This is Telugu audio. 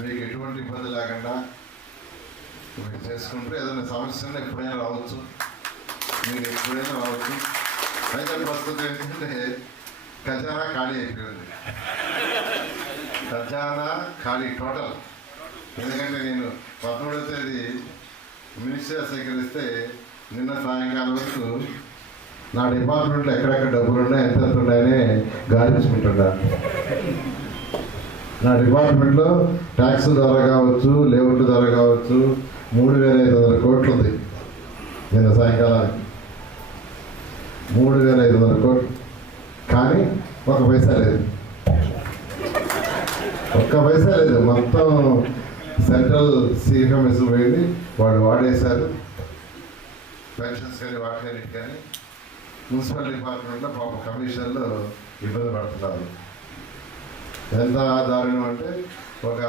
మీకు ఎటువంటి ఇబ్బంది లేకుండా మీరు చేసుకుంటూ ఏదైనా సమస్యలు ఎప్పుడైనా రావచ్చు, మీరు ఎప్పుడైనా రావచ్చు. అయితే ప్రస్తుతం ఏంటంటే ఖజానా ఖాళీ అయిపోయింది. ఖజానా ఖాళీ టోటల్. ఎందుకంటే నేను 13వ తేదీ మినిస్టర్ సేకరిస్తే నిన్న సాయంకాలం వరకు నా డిపార్ట్మెంట్లో ఎక్కడెక్కడ డబ్బులు ఉన్నాయి, ఎంత ఉన్నాయని గాలించుకుంటున్నా. నా డిపార్ట్మెంట్లో ట్యాక్స్ ద్వారా కావచ్చు, లేఅవుట్ ద్వారా కావచ్చు 3,500 కోట్లు ఉంది. నిన్న సాయంకాలానికి 3,500 కోట్లు. కానీ ఒక పైసా లేదు, ఒక్క పైసా లేదు. మొత్తం సెంట్రల్ సిఎఫ్ఎంఎస్ పోయింది, వాళ్ళు వాడేశారు. పెన్షన్స్ కానీ వాటికి కానీ మున్సిపల్ డిపార్ట్మెంట్లో పాపం కమిషన్లు ఇబ్బంది పడుతున్నారు. ఎంత దారుణం అంటే ఒక